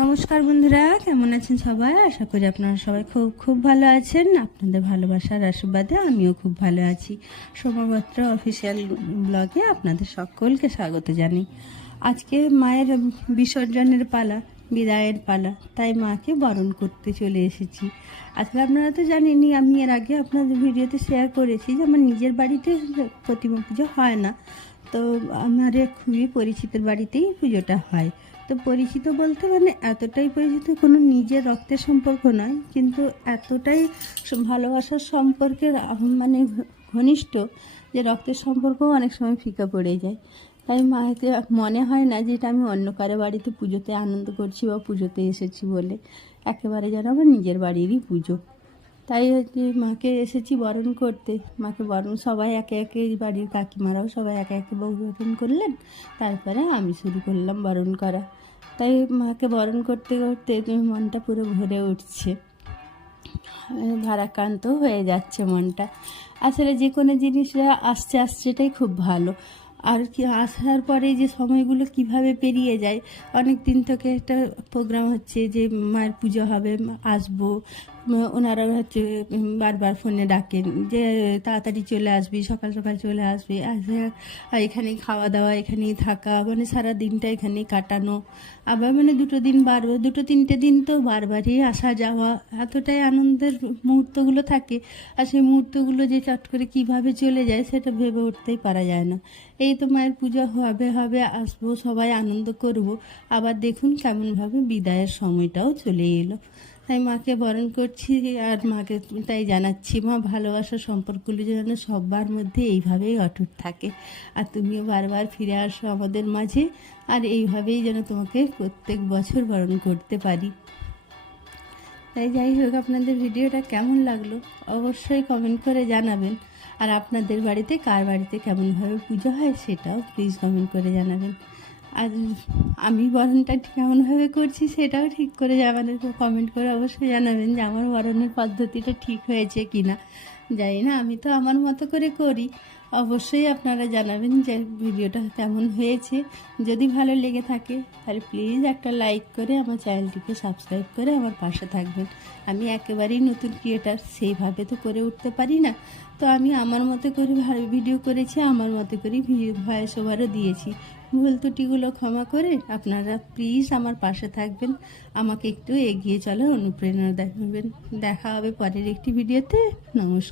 নমস্কার বন্ধুরা, কেমন আছেন সবাই? আশা করি আপনারা সবাই খুব খুব ভালো আছেন। আপনাদের ভালোবাসার আশীর্বাদে আমিও খুব ভালো আছি। সোমাবত্র অফিসিয়াল ব্লগে আপনাদের সকলকে স্বাগত জানাই। আজকে মায়ের বিসর্জনের পালা, বিদায়ের পালা, তাই মাকে বরণ করতে চলে এসেছি। আসলে আপনারা তো জানেনই, আমি এর আগে আপনাদের ভিডিওতে শেয়ার করেছি যে আমার নিজের বাড়িতে প্রতিমা পুজো হয় না, তো আমার এক খুবই পরিচিতের বাড়িতেই পুজোটা হয়। তো পরিচিত বলতে মানে এতটাই পরিচিত, কোনো নিজের রক্তের সম্পর্ক নয়, কিন্তু এতটাই ভালোবাসার সম্পর্কের মানে ঘনিষ্ঠ যে রক্তের সম্পর্কও অনেক সময় ফিকা পড়ে যায়। তাই মাকে মনে হয় না যে এটা আমি অন্য কারো বাড়িতে পুজোতে আনন্দ করছি বা পুজোতে এসেছি বলে, একেবারে যেন আমার নিজের বাড়িরই পুজো। তাই হচ্ছে মাকে এসেছি বরণ করতে। মাকে বরণ সবাই একে একে, বাড়ির কাকিমারাও সবাই একে একে বউ বরণ করলেন, তারপরে আমি শুরু করলাম বরণ করা। তাই মাকে বরণ করতে করতে মনটা পুরো ভরে উঠছে, ভারাক্রান্ত হয়ে যাচ্ছে মনটা। আসলে যে কোনো জিনিসটা আস্তে আস্তেটাই খুব ভালো। আর কি আসার পরে যে সময়গুলো কিভাবে পেরিয়ে যায়। অনেক দিন থেকে একটা প্রোগ্রাম হচ্ছে যে মায়ের পুজো হবে, আসবো। ওনারা হচ্ছে বারবার ফোনে ডাকেন যে তাড়াতাড়ি চলে আসবি, সকাল সকাল চলে আসবি, আসে এখানেই খাওয়া দাওয়া, এখানেই থাকা, মানে সারা দিনটা এখানেই কাটানো। আবার মানে দুটো তিনটে দিন তো বারবারই আসা যাওয়া, এতটাই আনন্দের মুহূর্তগুলো থাকে। আর সেই মুহূর্তগুলো যে চট করে কীভাবে চলে যায় সেটা ভেবে উঠতেই পারা যায় না। এই তো মায়ের পুজো হবে হবে, আসবো, সবাই আনন্দ করব, আবার দেখুন কেমনভাবে বিদায়ের সময়টাও চলে এলো। তাই মাকে বরণ করছি, আর মাকে তাই জানাচ্ছি, মা ভালোবাসার সম্পর্কগুলো যেন সবার মধ্যে এইভাবেই অটুট থাকে, আর তুমিও বারবার ফিরে আসো আমাদের মাঝে, আর এইভাবেই যেন তোমাকে প্রত্যেক বছর বরণ করতে পারি। তাই যাই হোক, আপনাদের ভিডিওটা কেমন লাগলো অবশ্যই কমেন্ট করে জানাবেন। আর আপনাদের বাড়িতে কার বাড়িতে কেমনভাবে পুজো হয় সেটাও প্লিজ কমেন্ট করে জানাবেন। আর আমি বরণটা কেমনভাবে করছি সেটাও ঠিক করে আমাদের কমেন্ট করে অবশ্যই জানাবেন যে আমার বরণের পদ্ধতিটা ঠিক হয়েছে কি না। জানি না, আমি তো আমার মতো করে করি। অবশ্যই আপনারা জানাবেন যে ভিডিওটা কেমন হয়েছে। যদি ভালো লেগে থাকে তাহলে প্লিজ একটা লাইক করে আমার চ্যানেলটিকে সাবস্ক্রাইব করে আমার পাশে থাকবেন। আমি একেবারেই নতুন ক্রিয়েটার, সেইভাবে তো করে উঠতে পারি না। তো আমি আমার মতো করে ভালো ভিডিও করেছি, আমার মতো করেই ভয়েস ওভারও দিয়েছি। ভুল ত্রুটিগুলো ক্ষমা করে আপনারা প্লিজ আমার পাশে থাকবেন, আমাকে একটু এগিয়ে চলার অনুপ্রেরণা দেখাবেন। দেখা হবে পরের একটি ভিডিওতে। নমস্কার।